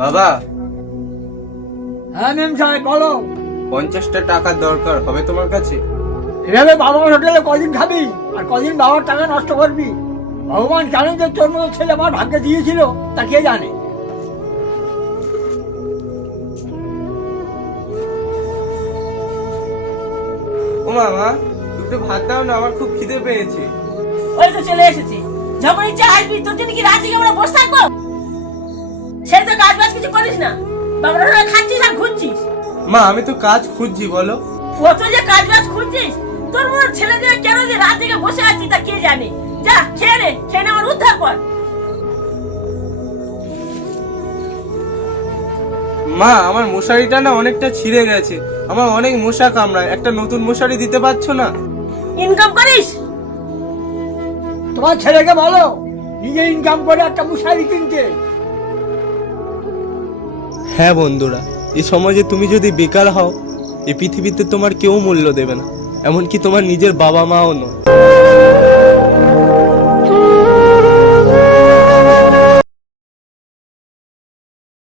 বাবা। হ্যাঁ মেম সাহেব বলো। 50টা টাকা দরকার, হবে তোমার কাছে? এভাবে বাবার হোটেলে কদিন খাবি আর কদিন বাবার টাকা নষ্ট করবি? ভগবান জানেন যে তোর মতো ছেলে আমার ভাগ্যে দিয়েছিল, তা কে জানে। ও মামা, একটু ভাত দাও না, আমার খুব খিদে পেয়েছে। ওই তো চলে এসেছি, যখন ইচ্ছা আসবি। তোর জন্য কি রাতে আমরা বসে থাকবো? সে তো কাজ বাজ কিছু করিস না, বাবার হোটেলে খাচ্ছিস আর ঘুরছিস। মা, আমি তো কাজ খুঁজছি, বলো। ও তো যে কাজ বাজ খুঁজছিস, তোর মতো ছেলেদের কেন যে রাত থেকে বসে আছিস তা কে জানে। যা খেয়ে নে, খেয়ে নে, আমার উদ্ধার কর। মা, আমার মশারিটা না অনেকটা ছিঁড়ে গেছে, আমার অনেক মশা কামড়ায়, একটা নতুন মশারি দিতে পারছো না? ইনকাম করিস? তোমার ছেলেকে বলো নিজে ইনকাম করে একটা মশারি কিনতে। হ্যাঁ বন্ধুরা, এই সমাজে তুমি যদি বেকার হও, এই পৃথিবীতে তোমার কেউ মূল্য দেবে না, এমনকি তোমার নিজের বাবা মাও নয়।